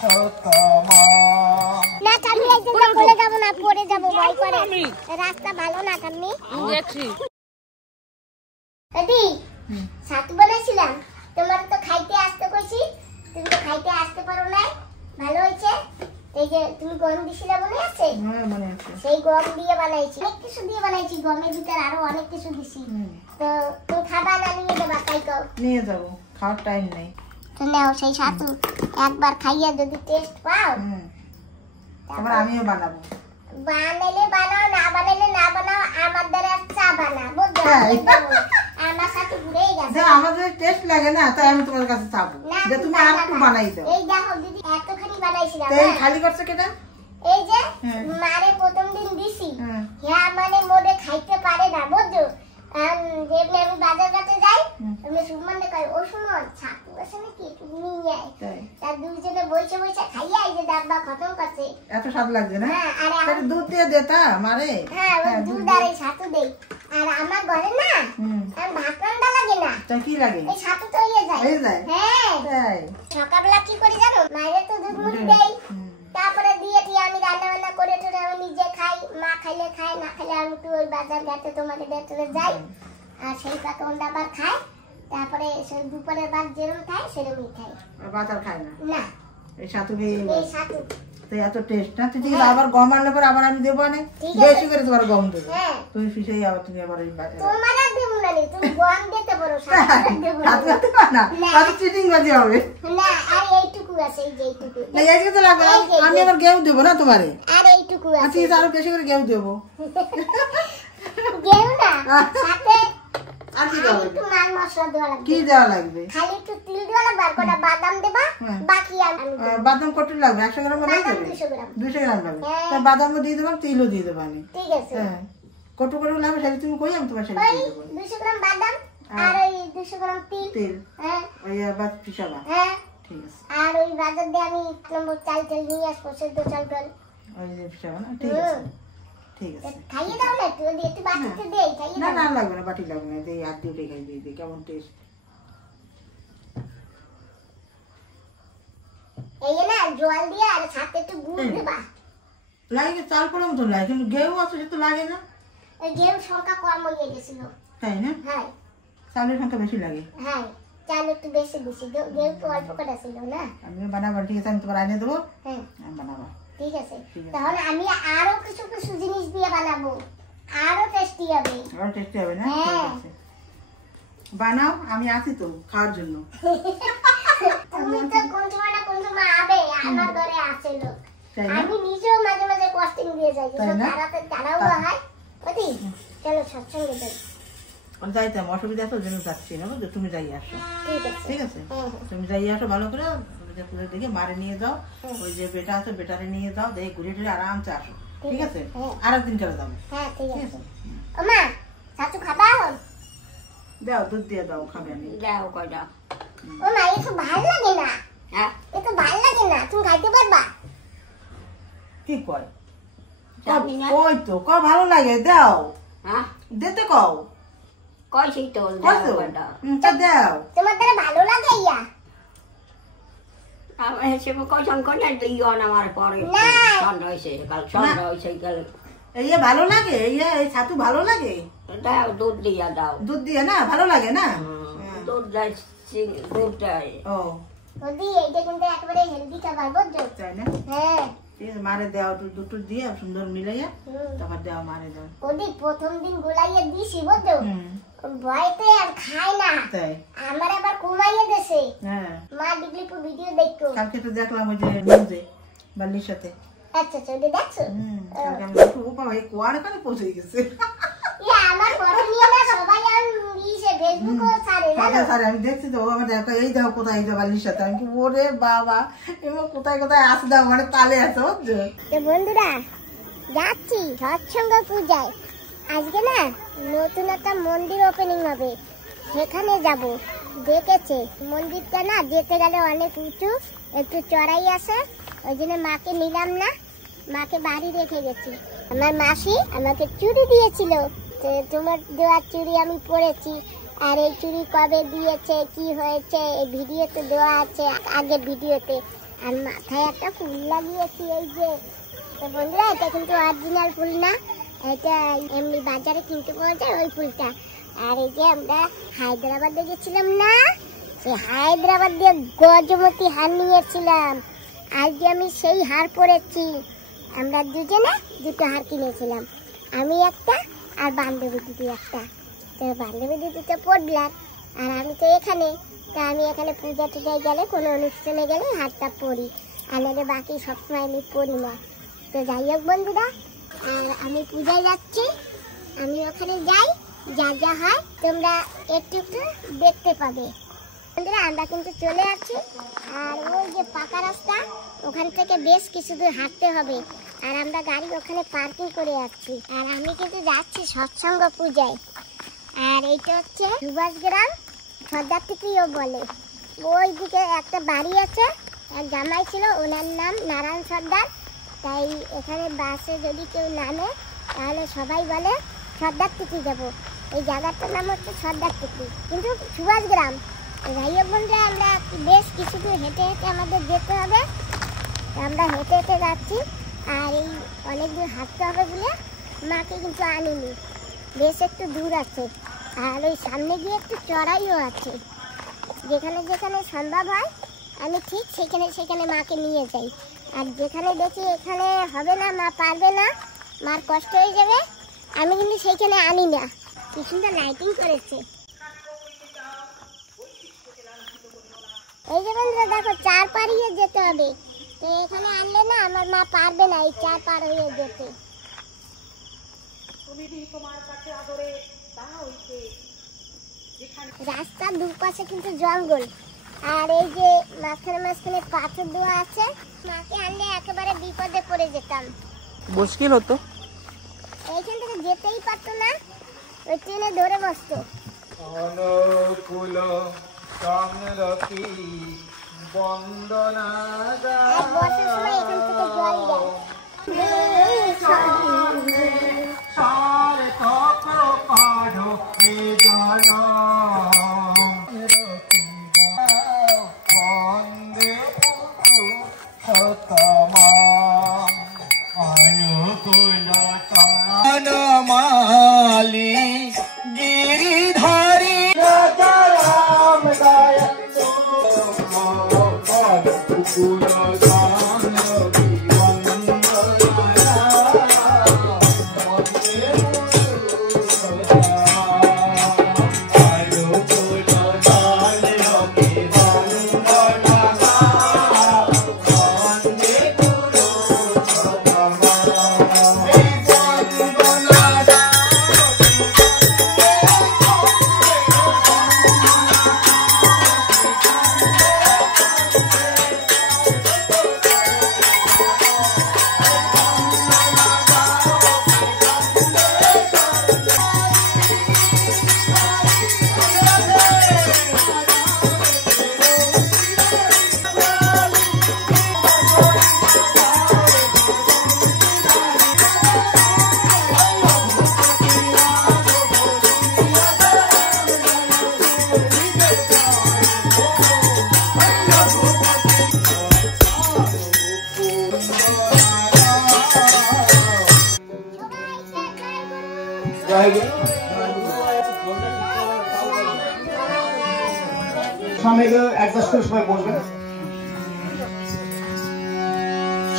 না আমি একদম বলে যাব না, পড়ে যাব, ভয় করে। রাস্তা ভালো না কাম্মি, দেখছি। এদি সাতু বানাইছিলাম, তোমার তো খাইতে আসতে কইছি, তুমি তো খাইতে আসতে পারো না। ভালো হইছে। এই যে তুমি গম দিছিলা মনে আছে? হ্যাঁ মনে আছে। সেই গম দিয়ে বানাইছি, অনেক কিছু দিয়ে বানাইছি, গমের ভিতর আরো অনেক কিছু দিছি। তো তুমি খাবা না নিয়ে যাবা? তাই কও। নিয়ে যাব, খাওয়ার টাইম নাই। তো নাও সেই সাতু একবার খাইয়া যদি টেস্ট পাও, তারপর আমিও বানাবো। বানাইলে বানাও, না বানাইলে না বানাও, আমার দ্বারা চা বানা, বুঝছো? আমার সাথে ঘুরেই গেছে। না আমাদের টেস্ট লাগে না, তাই আমি তোমার কাছে চাবো যে তুমি আর একটু বানাই দাও। এই দেখো দিদি এতখানি বানাইছিলাম। তাই খালি করছে কেন? এই যে মারে প্রথম দিন দিছি, হ্যাঁ মানে মোরে খাইতে পারে না, বুঝছো? যেমনি আমি বাজার করতে যাই, আমি সুমনকে কই, ও সুমন ছাতু আছে নাকি একটু নিয়ে আয়। তার দুইজনে বসে বসে খাইয়া এই যে ডাব্বা খতম করছে। এত স্বাদ লাগছে না? হ্যাঁ, আর দুধ দিয়ে দেতা মারে। হ্যাঁ, ওই দুধ আর এই ছাতু দেই। আর আমার ঘরে না ভাত রান্না লাগে না। তা কি লাগে? এই ছাতু তো হয়ে যায়। হয়ে যায়? হ্যাঁ। তাই সকালবেলা কি করি জানো? মায়ের তো দুধ মুড়ি দেই, তারপরে দিয়ে দিয়ে আমি রান্না বান্না করে টোরে আমি নিজে খাই। মা খাইলে খায়, না খাইলে আমি একটু ওই বাজার ঘাটে তোমাদের ভেতরে যাই, আর সেই পাতন আবার খাই। তারপরে সেই দুপুরের ভাত যেরকম খাই সেরকমই খাই। বাজার খায় না? না। এই সাতু এই সাতু তো এত টেস্ট না। তুই আবার গম আনলে পর আবার আমি দেবো না, বেশি করে তোমার গম দেবো। তুমি ফিশেই আবার তুমি আবার এই তোমার আর দেবো না, তুমি গম দিতে পারো, সাতু দেবো না। সাতু না, তাহলে চিটিং বাজি হবে না। আর এইটুকু আছে, এই যে এইটুকু না, এইটুকু তো লাগবে। আমি আবার গেউ দেবো না তোমারে, আর এইটুকু আছে। তুই আরো বেশি করে গেউ দেবো। গেউ না, সাথে আর কি দেবো? একটু মাল মশলা দেওয়া লাগবে। কি দেওয়া লাগবে? খালি একটু তিল দেওয়া লাগবে, আর কটা বাদাম দেবা, বাকি আমি বাদাম কত লাগবে? 100 গ্রাম লাগবে? 200 গ্রাম লাগবে। তো বাদামও দিয়ে দেব, তিলও দিয়ে দেব আমি। ঠিক আছে। হ্যাঁ, কত করে লাগবে সেটা তুমি কই, আমি তোমার সাথে দিয়ে দেব। 200 গ্রাম বাদাম আর ওই 200 গ্রাম তিল। হ্যাঁ, ওই বাদ পিছাবা। হ্যাঁ ঠিক আছে। আর ওই বাজার দিয়ে আমি 1 নম্বর চাল নিয়ে আসবো, সেদ্ধ চাল ওই যে পিছাবা না? ঠিক আছে ঠিক আছে। খাইয়ে দাও না, একটু বাটিতে দেই। খাইয়ে দাও। না না লাগবে না, বাটি লাগবে না, দেই আর দিয়ে খাই দিই। কেমন টেস্ট এই না, জল দিয়ে আর সাথে একটু গুড় দেবা। লাগে চাল পড়া মতো লাগে, কিন্তু গেউ আছে সেটা লাগে না। এই গেউ সংখ্যা কম হয়ে গেছিল, তাই না? হ্যাঁ, চালের সংখ্যা বেশি লাগে। হ্যাঁ, চাল একটু বেশি দিছি, গেউ তো অল্প করে ছিল না। আমি বানাবো, ঠিক আছে, আমি তোমার আনিয়ে দেবো। হ্যাঁ আমি বানাবো। ঠিক আছে, তাহলে আমি আরো কিছু কিছু জিনিস দিয়ে বানাবো, আরো টেস্টি হবে। আরো টেস্টি হবে না? ঠিক আছে, বানাও, আমি আছি তো খাওয়ার জন্য। তুমি তো কোন সময় না কোন সময় আবে, আমার ঘরে আছে লোক। আমি নিজেও মাঝে মাঝে কস্টিং দিয়ে যাই, তারাও হয়। ওদি চলো সৎসঙ্গে যাই। যাইতাম, অসুবিধা আছে, ওই জন্য যাচ্ছি না, বুঝছো? তুমি যাই আসো। ঠিক আছে ঠিক আছে, তুমি যাই আসো ভালো করে, দেখে মারে নিয়ে যাও, ওই যে বেটা আছে বেটারে নিয়ে যাও, দেখে ঘুরে ঘুরে আরামসে আসো। ঠিক আছে, আর একদিন করে যাবো। হ্যাঁ ঠিক আছে। ও মা, চাচু খাবা? দাও, দুধ দিয়ে দাও, খাবে। আমি দাও কয়টা। ও মা, এ তো ভালো লাগে না। হ্যাঁ, এ তো ভালো লাগে না, তুমি খাইতে পারবা? কি কয়? কই তো ক ভালো লাগে, দাও। হ্যাঁ দিতে কও, কইছি তো দাও কয়টা। তা দাও, তোমার দ্বারা ভালো লাগে ইয়া। আমার হিসেবে কইছন কোন দিও না, আমার পরে সন্ধ্যা হইছে, কাল সন্ধ্যা হইছে, কাল এই ভালো লাগে, এই ছাতু ভালো লাগে। দাও, দুধ দিয়া দাও। দুধ দিয়ে না ভালো লাগে না? দুধ দেয়, দুধ দেয়। ও ওদি, এইটা কিন্তু একেবারে হেলদি খাবার, বুঝছো? তাই না? হ্যাঁ ঠিক আছে, মারে দাও, দুটো দিয়ে সুন্দর মিলাইয়া তারপর দাও, মারে দাও। ওদি প্রথম দিন গুলাইয়া দিছি, বুঝছো? ভয়তে আর খায় না, তাই আমার আবার কমাইয়া দেছে। হ্যাঁ, মা ডিগলিপুর ভিডিও দেখতো, কালকে তো দেখলাম ওই যে নিউজে বাল্লির সাথে। আচ্ছা আচ্ছা, ওটা দেখছো? কালকে আমি দেখো, ও বাবা এই কোয়ার কানে পৌঁছে গেছে। ইয়া আমার ফটো নিয়ে না সবাই আর ইসে ফেসবুকে ছাড়ে না। ছাড়ে, আমি দেখছি তো, ও আমার দেখো, এই দেখো কোথায়, এই যে বাল্লির সাথে। আমি কি ওরে বাবা, এমন কোথায় কোথায় আসে দাও, মানে তালে আছে, বুঝছো? তো বন্ধুরা, যাচ্ছি সৎসঙ্গ পূজায়। আজকে না নতুন একটা মন্দির ওপেনিং হবে, সেখানে যাব। দেখেছে মন্দিরটা না যেতে গেলে অনেক উঁচু, একটু চড়াই আছে, ওই জন্য মাকে নিলাম না, মাকে বাড়ি রেখে গেছি। আমার মাসি আমাকে চুড়ি দিয়েছিল, তোমার দেওয়া চুড়ি আমি পরেছি। আর এই চুড়ি কবে দিয়েছে, কি হয়েছে, এই ভিডিওতে দেওয়া আছে, আগের ভিডিওতে। আর মাথায় একটা ফুল লাগিয়েছি এই যে। তো বন্ধুরা এটা কিন্তু অরিজিনাল ফুল না, এটা এমনি বাজারে কিনতে পাওয়া যায় ওই ফুলটা। আর এই যে আমরা হায়দ্রাবাদে গেছিলাম না, সেই হায়দ্রাবাদ দিয়ে গজমতি হার নিয়েছিলাম। আজকে আমি সেই হার পরেছি। আমরা দুজনে দুটো হার কিনেছিলাম, আমি একটা আর বান্ধবী দিদি একটা। তো বান্ধবী দিদিটা পড়লাম আর আমি তো এখানে। তা আমি এখানে পূজা টুজায় গেলে কোনো অনুষ্ঠানে গেলে হারটা পরি, আর বাকি সবসময় আমি পড়ি না। তো যাই হোক বন্ধুরা, আর আমি পূজায় যাচ্ছি, আমি ওখানে যাই, যা যা হয় তোমরা একটু একটু দেখতে পাবে। বন্ধুরা আমরা কিন্তু চলে যাচ্ছি, আর ওই যে পাকা রাস্তা ওখান থেকে বেশ কিছু দূর হাঁটতে হবে। আর আমরা গাড়ি ওখানে পার্কিং করে যাচ্ছি। আর আমি কিন্তু যাচ্ছি সৎসঙ্গ পূজায়। আর এইটা হচ্ছে সুভাষগ্রাম সর্দার টিকিও বলে। ওই দিকে একটা বাড়ি আছে, এক জামাই ছিল, ওনার নাম নারায়ণ সর্দার। তাই এখানে বাসে যদি কেউ নামে তাহলে সবাই বলে সর্দার টিকি যাবো। এই জায়গাটার নাম হচ্ছে সর্দার টিকি, কিন্তু সুভাষগ্রাম। যাই হোক বন্ধুরা, আমরা বেশ কিছু দূর হেঁটে হেঁটে আমাদের যেতে হবে। আমরা হেঁটে হেঁটে যাচ্ছি, আর এই অনেক দূর হাঁটতে হবে বলে মাকে কিন্তু আনিনি, বেশ একটু দূর আছে। আর ওই সামনে গিয়ে একটু চড়াইও আছে। যেখানে যেখানে সম্ভব হয় আমি ঠিক সেখানে সেখানে মাকে নিয়ে যাই। আর যেখানে দেখি এখানে হবে না, মা পারবে না, মার কষ্ট হয়ে যাবে, আমি কিন্তু সেইখানে আনি না। কি সুন্দর লাইটিং করেছে। এই যে বন্ধুরা দেখো, 4 পাড়িয়ে যেতে হবে। তো এখানে আনলে না আমার মা পারবে না এই 4 পার হয়ে যেতে। রাস্তার দুপাশে কিন্তু জঙ্গল, আর এই যে মাঝখানে মাঝখানে পাথর দেওয়া আছে। মাকে আনলে একেবারে বিপদে পড়ে যেতাম, মুশকিল হতো। এইখান থেকে যেতেই পারতো না, ওই ট্রেনে ধরে বসতো। অনুকূল সংরকি বন্দনা আর বসার সময় এখান থেকে জল যায়। মালি গিরিধারী রাম গায়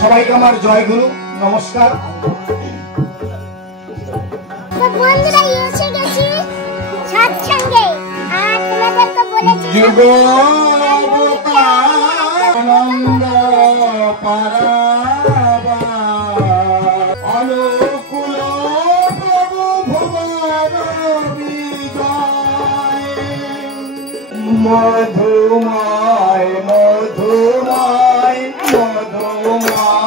সবাইকে আমার জয় গুরু, নমস্কার। বন্ধুরা এসে গেছি সৎসঙ্গে, আর তোমাদেরকে বলেছি যুগ আনন্দ পারাবা অনুকূল প্রভু ভুবন বিজয় মধুময় মধুময় মধুময় মধুময়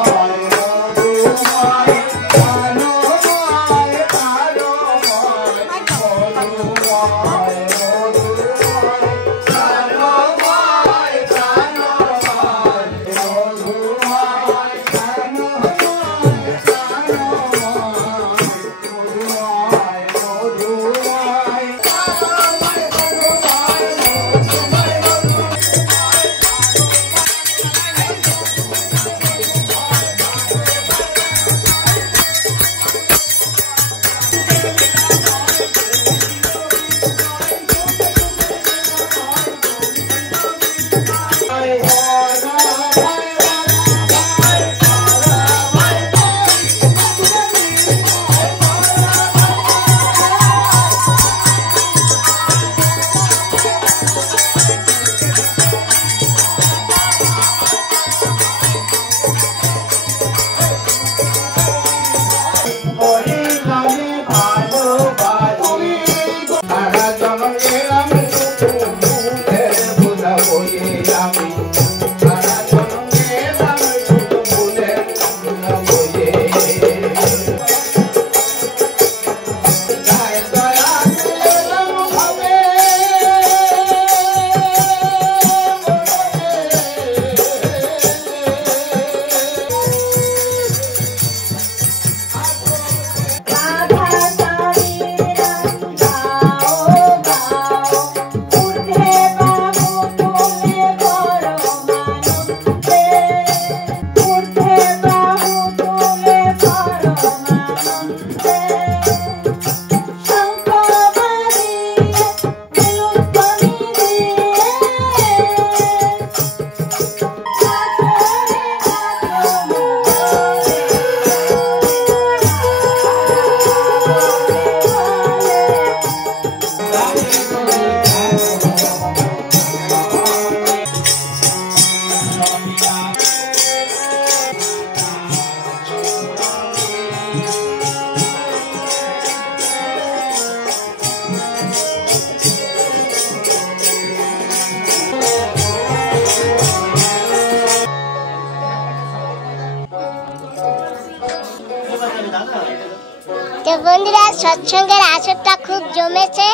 তো বন্ধুরা সৎসঙ্গের আসরটা খুব জমেছে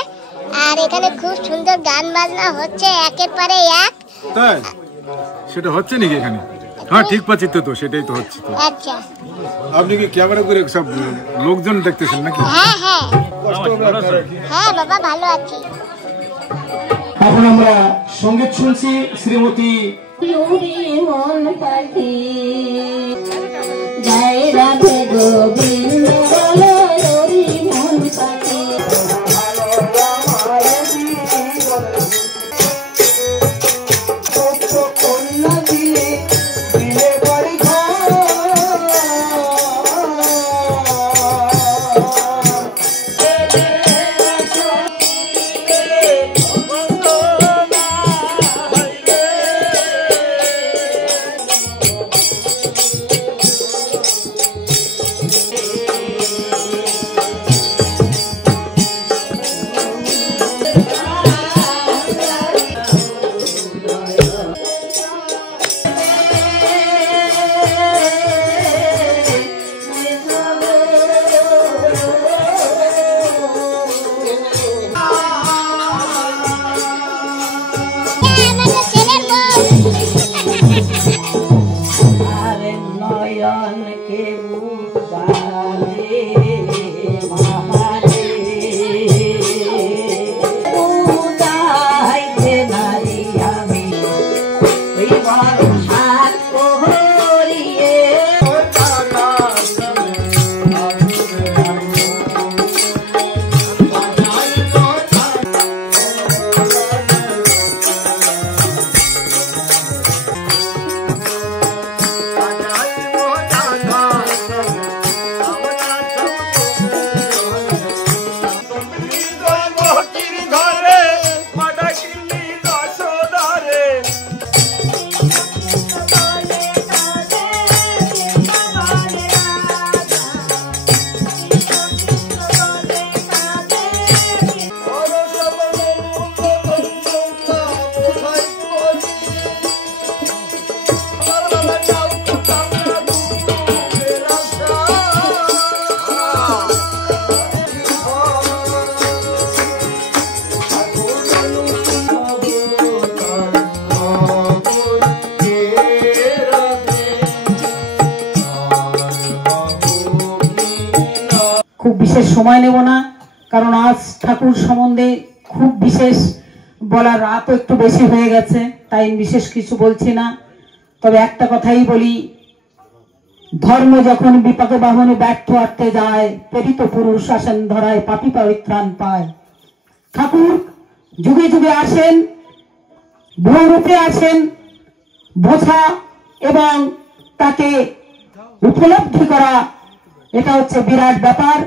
আর এখানে খুব সুন্দর গান বাজনা হচ্ছে একের পরে এক। তাই সেটা হচ্ছে নাকি এখানে? হ্যাঁ ঠিক পাচ্ছি তো, সেটাই তো হচ্ছে। আচ্ছা আপনি কি ক্যামেরা করে সব লোকজন দেখতেছেন নাকি? হ্যাঁ হ্যাঁ হ্যাঁ বাবা ভালো আছি। এখন আমরা সঙ্গীত শুনছি শ্রীমতী মন পাখি জয় রাধে গোবিন্দ বলো হরি মন পাখি খুব বিশেষ সময় নেব না, কারণ আজ ঠাকুর সম্বন্ধে খুব বিশেষ বলার রাতও একটু বেশি হয়ে গেছে, তাই বিশেষ কিছু বলছি না। তবে একটা কথাই বলি, ধর্ম যখন বিপাকে বাহনে ব্যর্থ আটতে যায়, প্রেরিত পুরুষ আসেন ধরায়, পাপী পরিত্রাণ পায়। ঠাকুর যুগে যুগে আসেন, বহুরূপে আসেন, বোঝা এবং তাকে উপলব্ধি করা এটা হচ্ছে বিরাট ব্যাপার।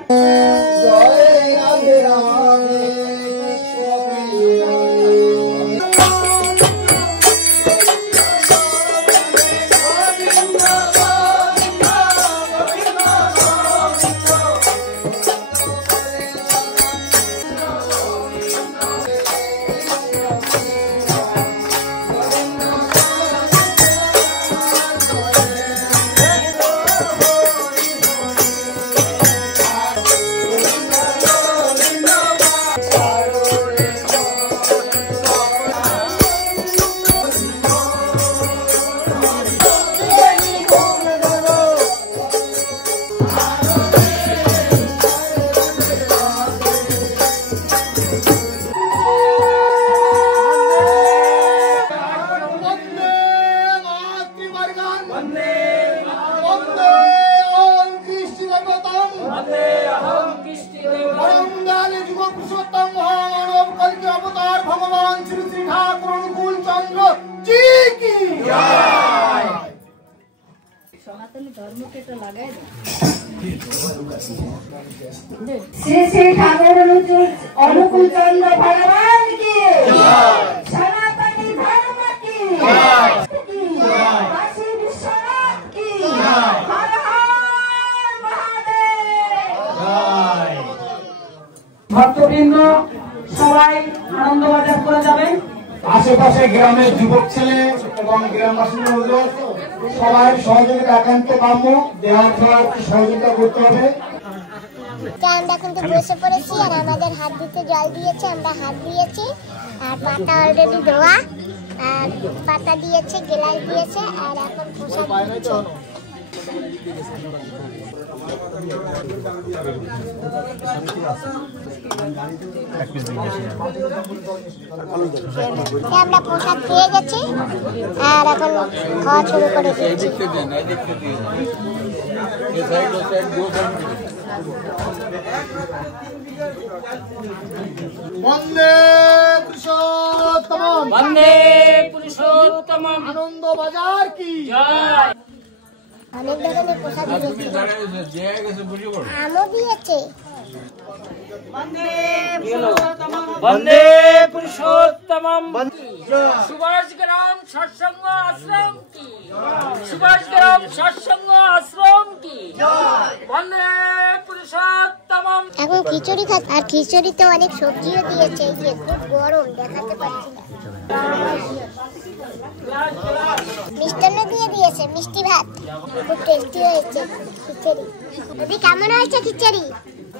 শ্রী শ্রী ঠাকুর অনুকূল চন্দ্র ভগবান কি সনাতনী ধর্ম কি কাশী বিশ্বনাথ কি হর হর মহাদেব। ভক্তবৃন্দ সবাই আনন্দবাজার করে যাবেন। আশেপাশে গ্রামের যুবক ছেলে এবং গ্রামবাসীর সবাই সহযোগিতা একান্ত কাম্য, দেওয়ার সহযোগিতা করতে হবে। আমরা কিন্তু বসে পড়েছি আর আমাদের হাত দিতে জল দিয়েছে, আমরা হাত দিয়েছি আর পাতা অলরেডি ধোয়া আর পাতা দিয়েছে, গেলাই দিয়েছে আর এখন পোশাক দিচ্ছে। আমরা পোশাক পেয়ে গেছি আর এখন খাওয়া শুরু করে দিয়েছি। বন্দে পুরুষোত্তম, বন্দে পুরুষোত্তম, আনন্দ বাজার কি জয়। অনেক ধরনের পোশাক দিয়েছে, আমও দিয়েছে। বন্দে পুরুষোত্তম, সুভাষ গ্রাম সৎসঙ্গ আশ্রম কি, সুভাষ গ্রাম সৎসঙ্গ আশ্রম কি, বন্দে পুরুষোত্তম। এখন খিচুড়ি খাত আর খিচুড়িতে অনেক সবজিও দিয়েছে, এই যে খুব গরম দেখাতে পাচ্ছি না। মিষ্টান্ন দিয়ে দিয়েছে, মিষ্টি ভাত, খুব টেস্টি হয়েছে খিচুড়ি। দিদি কেমন হয়েছে খিচুড়ি?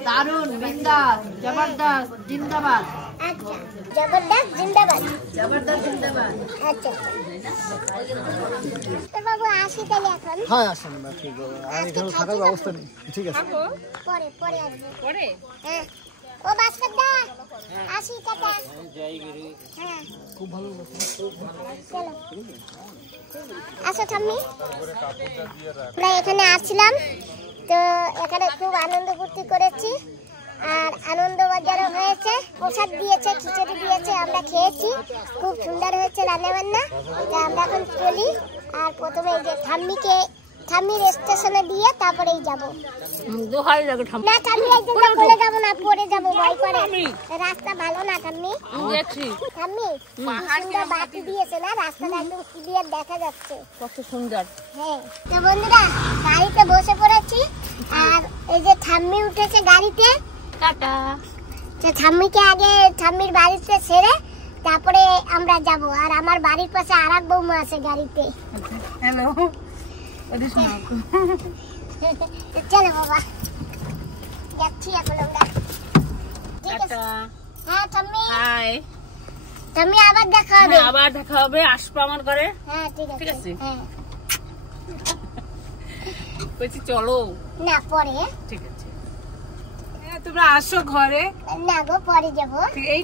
দারুন, বিন্দাস, জবরদস্ত, জিন্দাবাদ। আচ্ছা, জবরদস্ত জিন্দাবাদ। জবরদস্ত জিন্দাবাদ। আচ্ছা তো বাবু আসি তাহলে এখন। হ্যাঁ আসেন না, ঠিক আছে। আর এখানে থাকার ব্যবস্থা নেই, ঠিক আছে। পরে পরে আসবো। পরে হ্যাঁ ও বাস্কদা আসি টাটা। হ্যাঁ খুব ভালো। চলো আসো ঠাম্মি। আমরা এখানে আসছিলাম তো এখানে খুব আনন্দ ফুর্তি করেছি আর আনন্দ বাজারও হয়েছে, প্রসাদ দিয়েছে, খিচুড়ি দিয়েছে, আমরা খেয়েছি, খুব সুন্দর হয়েছে রান্না বান্না। তো আমরা এখন চলি আর প্রথমে এই যে ঠাম্মির স্টেশনে দিয়ে তারপরেই যাবো। দোহাই লাগে ঠাম্মি। না ঠাম্মি একদম বলে যাবো না, পরে যাবো, ভয় করে, রাস্তা ভালো না ঠাম্মি। দেখছি ঠাম্মি সুন্দর বাতি দিয়েছে না, রাস্তাটা একদম ক্লিয়ার দেখা যাচ্ছে, কত সুন্দর। হ্যাঁ তো বন্ধুরা গাড়িতে বসে পড়েছি আর এই যে ঠাম্মি উঠেছে গাড়িতে। টাটা। তো ঠাম্মিকে আগে ঠাম্মির বাড়িতে ছেড়ে তারপরে আমরা যাব। আর আমার বাড়ির পাশে আরেক বৌমা আছে গাড়িতে। হ্যালো। চলো বাবা যাচ্ছি এখন আমরা। ঠিক আছে। হ্যাঁ ঠাম্মি, হাই। ঠাম্মি আবার দেখা হবে। আবার দেখা হবে, আসবো আমার ঘরে। হ্যাঁ ঠিক আছে। ঠিক আছে। হ্যাঁ বলছি চলো। না পরে। ঠিক আছে। তোমরা আসো ঘরে। না গো পরে যাবো। এই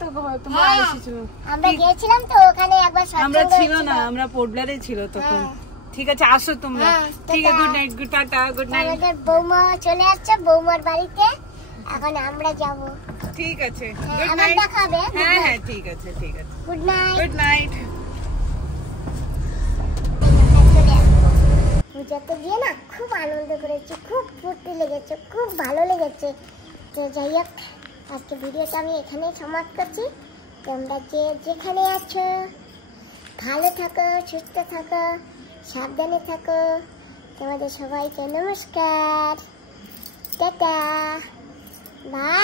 তো ঘর তোমরা হ্যাঁ, এসেছো। আমরা গিয়েছিলাম তো ওখানে একবার আমরা সৎসঙ্গ ছিল না, হয়েছিল। আমরা পোডলারে ছিল তখন। হ্যাঁ। ঠিক আছে আসো তোমরা। হ্যাঁ, ঠিক আছে, tata. Good night, good tata, good night. আমাদের বৌমা চলে আসছে, বৌমার বাড়িতে এখন আমরা যাব। ঠিক আছে, হ্যাঁ, গুড আবার নাইট। দেখা হবে। হ্যাঁ হ্যাঁ ঠিক আছে, ঠিক আছে, গুড নাইট। Good night. পূজাতে গিয়ে না খুব আনন্দ করেছি, খুব ফুর্তি লেগেছে, খুব ভালো লেগেছে। তো যাই হোক আজকে ভিডিওটা আমি এখানেই সমাপ্ত করছি। তোমরা যে যেখানে আছো ভালো থাকো, সুস্থ থাকো, সাবধানে থাকো। তোমাদের সবাইকে নমস্কার, টাটা, বাই।